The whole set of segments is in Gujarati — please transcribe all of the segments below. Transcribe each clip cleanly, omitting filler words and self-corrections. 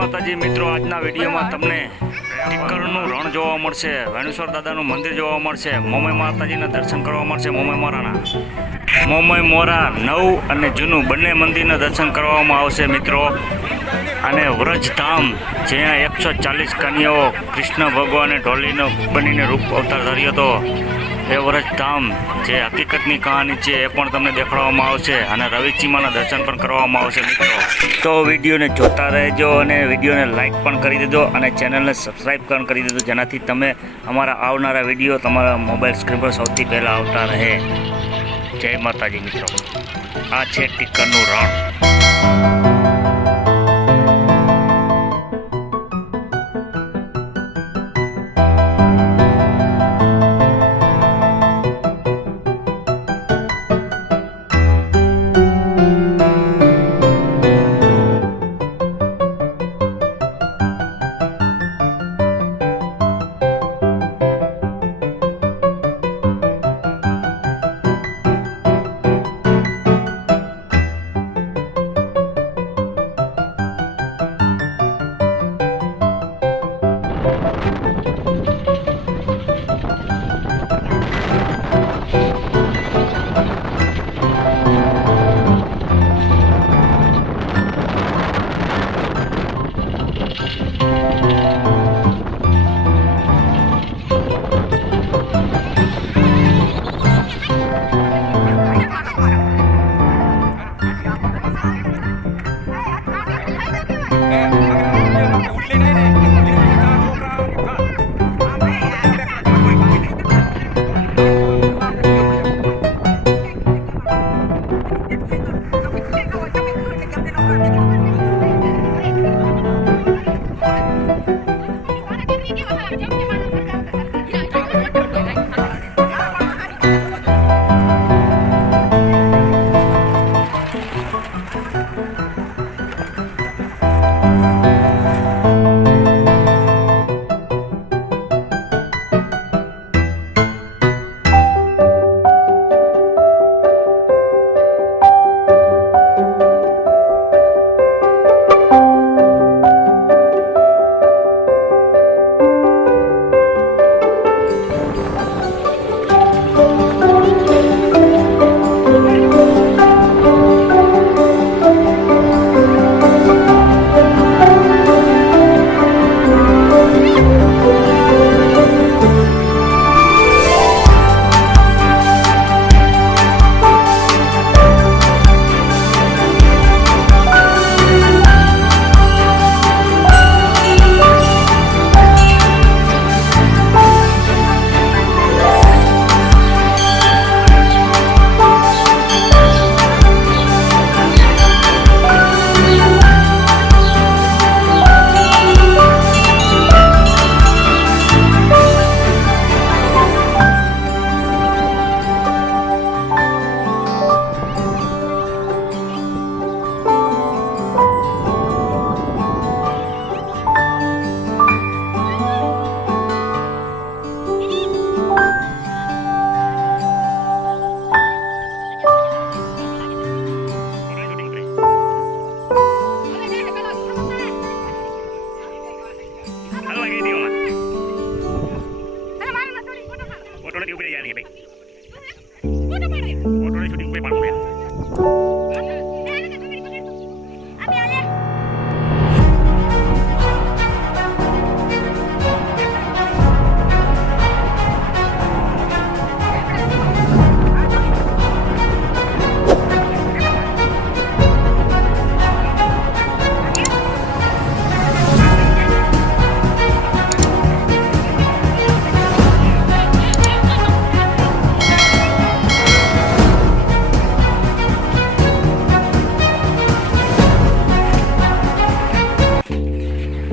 માતાજી મિત્રો, આજના વિડીયોમાં તમને ટીકરનું રણ જોવા મળશે, વેણુશ્વર દાદાનું મંદિર જોવા મળશે, મોમાઈ માતાજીના દર્શન કરવા મળશે. મોમાઈ મોરા નવું અને જૂનું બંને મંદિરના દર્શન કરવામાં આવશે મિત્રો. અને વ્રજધામ જ્યાં 140 કન્યાઓ કૃષ્ણ ભગવાને ઢોલીનો બનીને રૂપ અવતાર ધર્યો હતો, એ વ્રજધામ જે હકીકતની કહાની છે એ પણ તમને દેખાડવામાં આવશે. અને રવિચીમાના દર્શન પણ કરવામાં આવશે મિત્રો. તો વિડીયોને જોતા રહેજો અને વિડીયોને લાઇક પણ કરી દેજો અને ચેનલને સબસ્ક્રાઈબ પણ કરી દેજો, જેનાથી તમે અમારા આવનારા વિડીયો તમારા મોબાઈલ સ્ક્રીન પર સૌથી પહેલાં આવતા રહે. જય માતાજી મિત્રો. આ છે ટીકરનું રણ.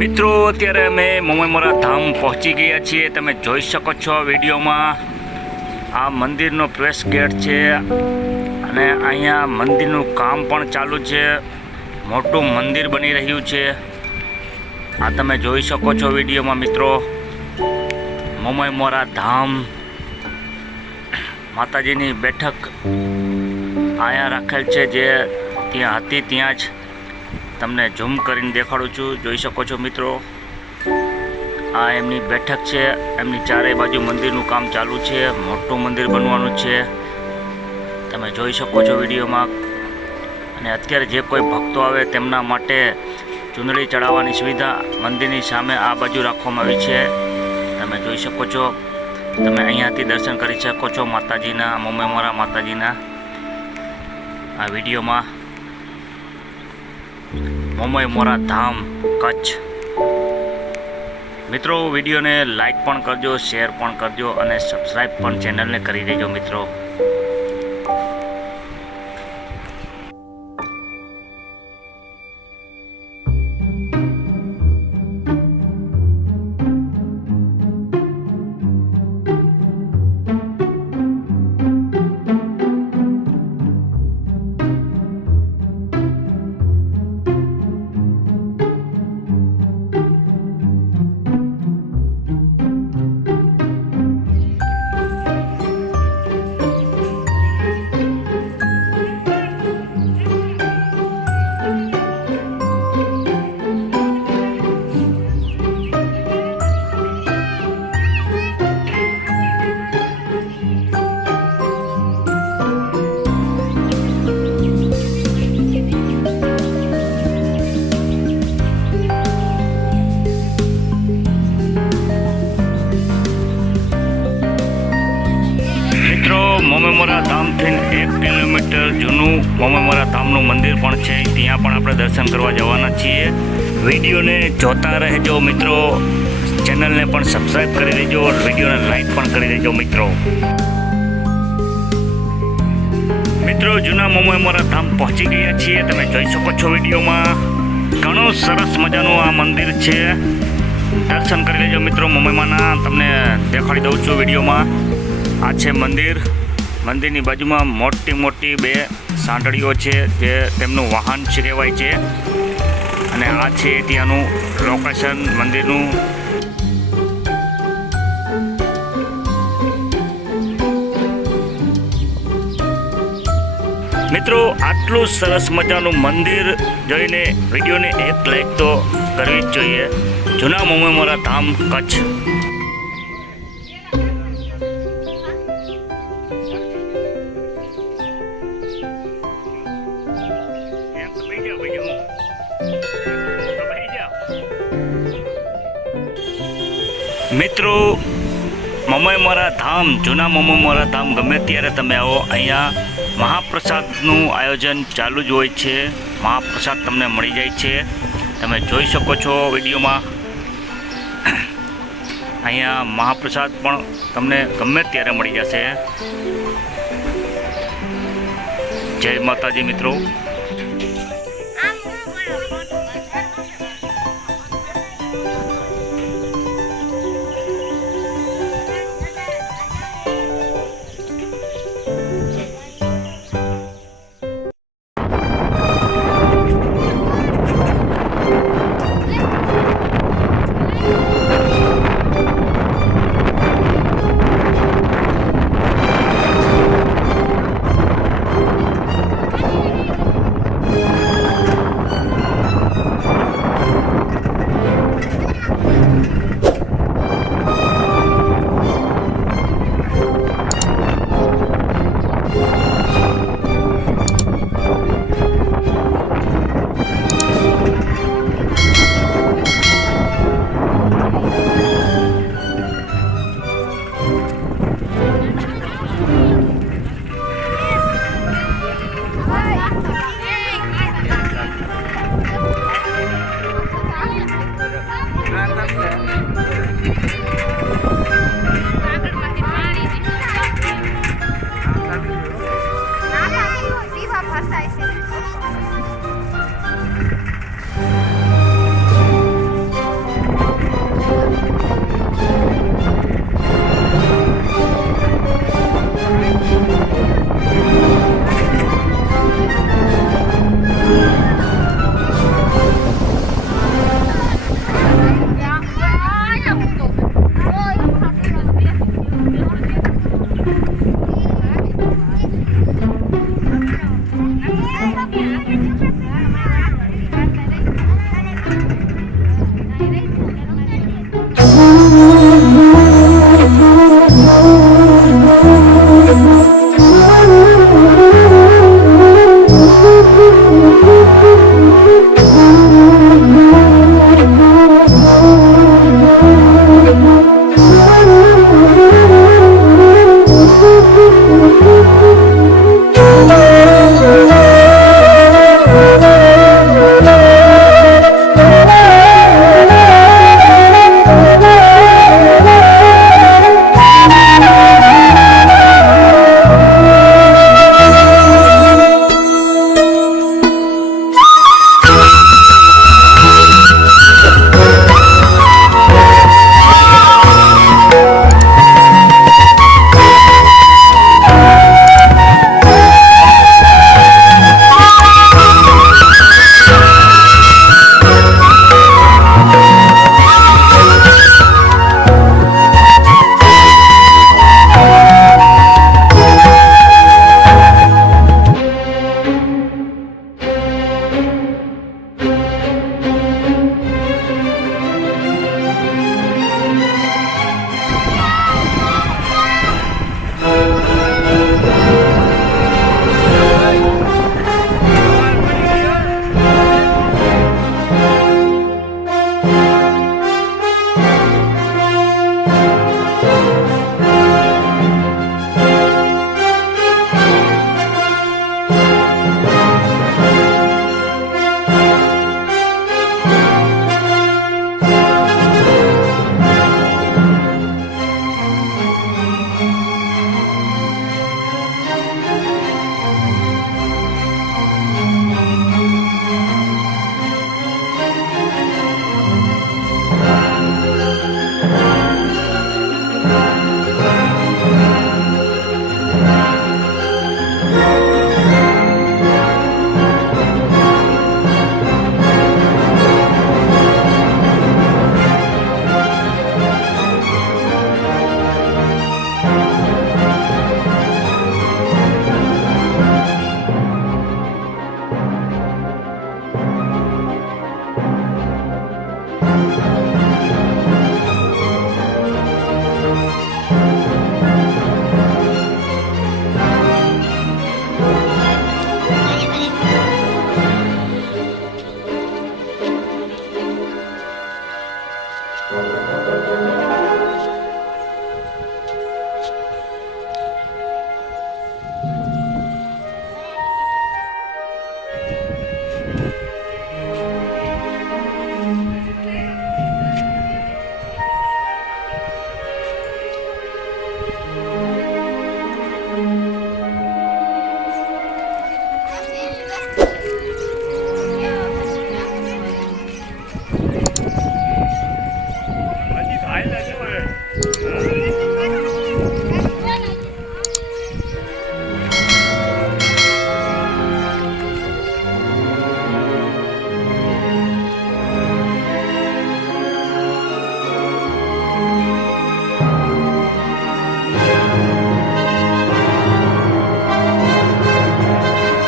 મિત્રો, અત્યારે અમે મોમાઈ મોરા ધામ પહોંચી ગયા છીએ. તમે જોઈ શકો છો વિડીયોમાં. આ મંદિરનો પ્રવેશ ગેટ છે અને અહીંયા મંદિરનું કામ પણ ચાલુ છે. મોટું મંદિર બની રહ્યું છે. આ તમે જોઈ શકો છો વિડીયોમાં મિત્રો. મોમાઈ મોરા ધામ માતાજીની બેઠક અહીંયા રાખેલ છે, જે ત્યાં હતી ત્યાં જ તમને ઝૂમ કરીને દેખાડું છું. જોઈ શકો છો મિત્રો, આ એમની બેઠક છે. એમની ચારે બાજુ મંદિરનું કામ ચાલુ છે. મોટું મંદિર બનવાનું છે, તમે જોઈ શકો છો વિડીયોમાં. અને અત્યારે જે કોઈ ભક્તો આવે તેમના માટે ચૂંદડી ચડાવવાની સુવિધા મંદિરની સામે આ બાજુ રાખવામાં આવી છે. તમે જોઈ શકો છો. તમે અહીંયાથી દર્શન કરી શકો છો માતાજીના, મોમેમોરા માતાજીના. આ વિડીયોમાં મોમેમોરા ધામ કચ્છ. મિત્રો, વિડીયોને લાઈક પણ કરજો, શેર પણ કરજો અને સબસ્ક્રાઈબ પણ ચેનલને કરી દેજો મિત્રો. મોમેમોરા ધામથી 1 કિલોમીટર જૂનું મોમેમોરા ધામનું મંદિર પણ છે. ત્યાં પણ આપણે દર્શન કરવા જવાના છીએ. વિડીયોને જોતા રહેજો મિત્રો. ચેનલને પણ સબસ્ક્રાઈબ કરી દેજો, વિડીયોને લાઈક પણ કરી દેજો મિત્રો. મિત્રો, જૂના મોમેમોરા ધામ પહોંચી ગયા છીએ. તમે જોઈ શકો છો વિડીયોમાં. ઘણું સરસ મજાનું આ મંદિર છે. દર્શન કરી લેજો મિત્રો મોમેમાના. તમને દેખાડી દઉં છું વિડીયોમાં. આ છે મંદિર. મંદિરની બાજુમાં મોટી મોટી 2 સાંટડીઓ છે, જે તેમનું વાહન છે કહેવાય છે. અને આ છે ત્યાંનું લોકેશન મંદિરનું. મિત્રો, આટલું સરસ મજાનું મંદિર જોઈને વિડીયોને એક લાઈક તો કરવી જ જોઈએ. જૂના મોમેમોરા ધામ કચ્છ. મિત્રો, મોમેમોરા ધામ, જૂના મોમેમોરા ધામ ગમે ત્યારે તમે આવો, અહીંયા મહાપ્રસાદનું આયોજન ચાલુ જ હોય છે. મહાપ્રસાદ તમને મળી જાય છે. તમે જોઈ શકો છો વિડીયોમાં. અહીંયા મહાપ્રસાદ પણ તમને ગમે ત્યારે મળી જશે. જય માતાજી મિત્રો.